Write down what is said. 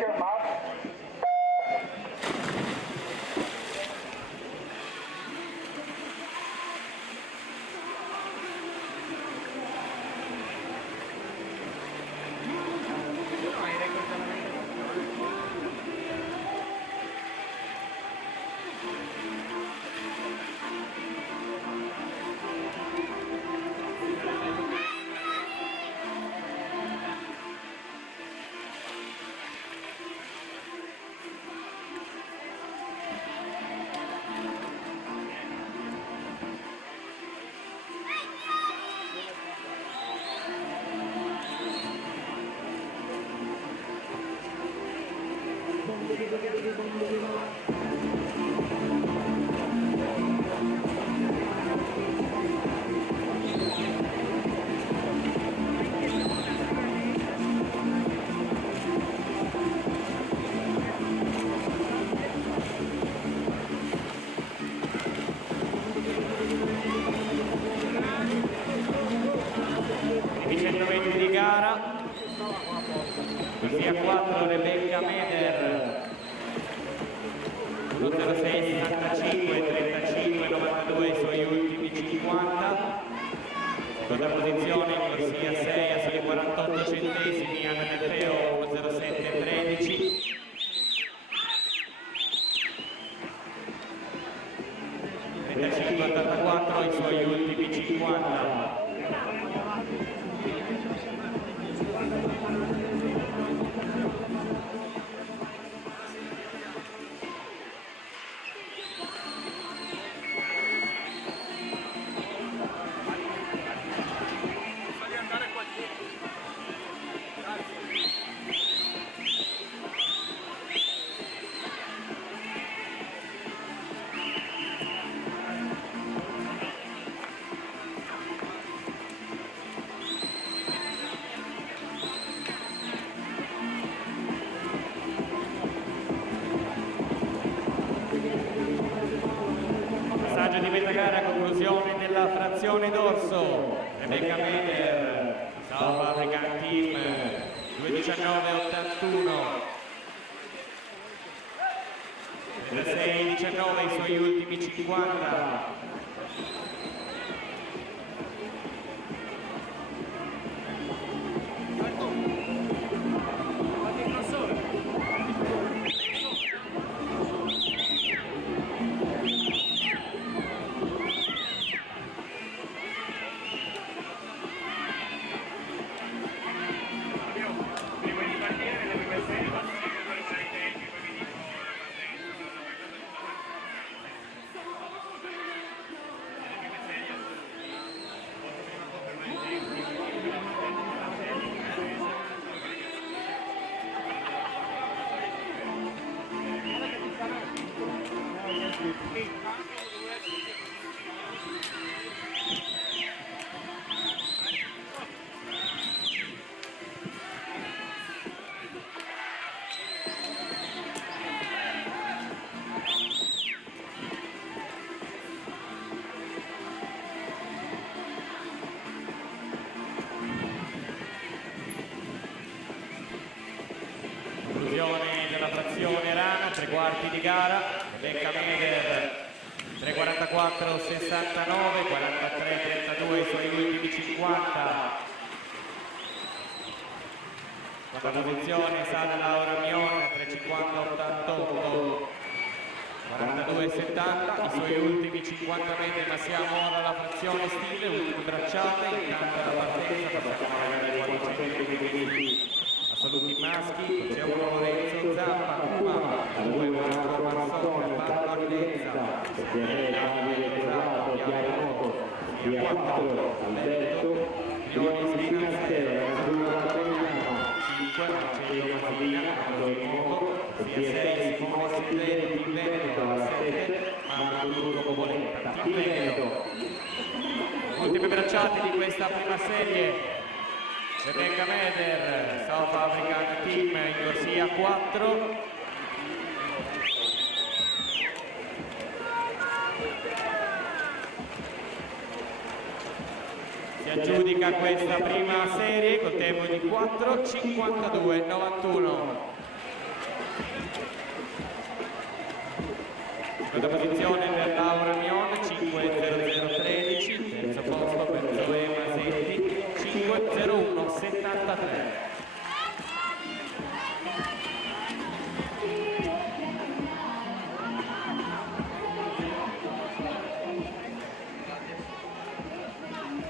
your mark. Vicendomenti di gara, Corsia 4 Rebecca Meder 1.06 65 35 92 i suoi ultimi 50. Seconda posizione Corsia 6 a soli 48 centesimi Anna Matteo 1.07 13. 35-84 i suoi ultimi 50. Passaggio di metà gara, conclusione della frazione dorso. Rebecca Meder, South African Team 2.19.81 36-19 i suoi ultimi 50. Conclusione della frazione rana, 3/4 di gara, Rebecca Meder 3.44 69, 43 32 i suoi ultimi 50. La posizione Sada Laura Mion 3.50 88, 42 70 i suoi ultimi 50 metri, ma siamo ora alla frazione stile, ultime bracciate, intanto la partenza passiamo alla gara dei 420 assoluti maschi, c'è uno Lorenzo Zappa, Cuma, 2 Marco Marzoni, Marco Ardenza, 3 Davide Pesato, Chiaramoto, 4 Alberto, Leoni Spinazzello, 2 Valeriano, 5 Marcello Masina, Moto, 6 Simone Sedleri, Team Veneto, 7 Marco Turco Coboletta, Team Veneto. Ultime bracciate di questa prima serie. Rebecca Meder, South African Team in corsia 4. Si aggiudica questa prima serie col tempo di 4.52.91. Seconda posizione per Laura Mion, 5.0013, terzo posto per Zoe Masetti, 5.01.73.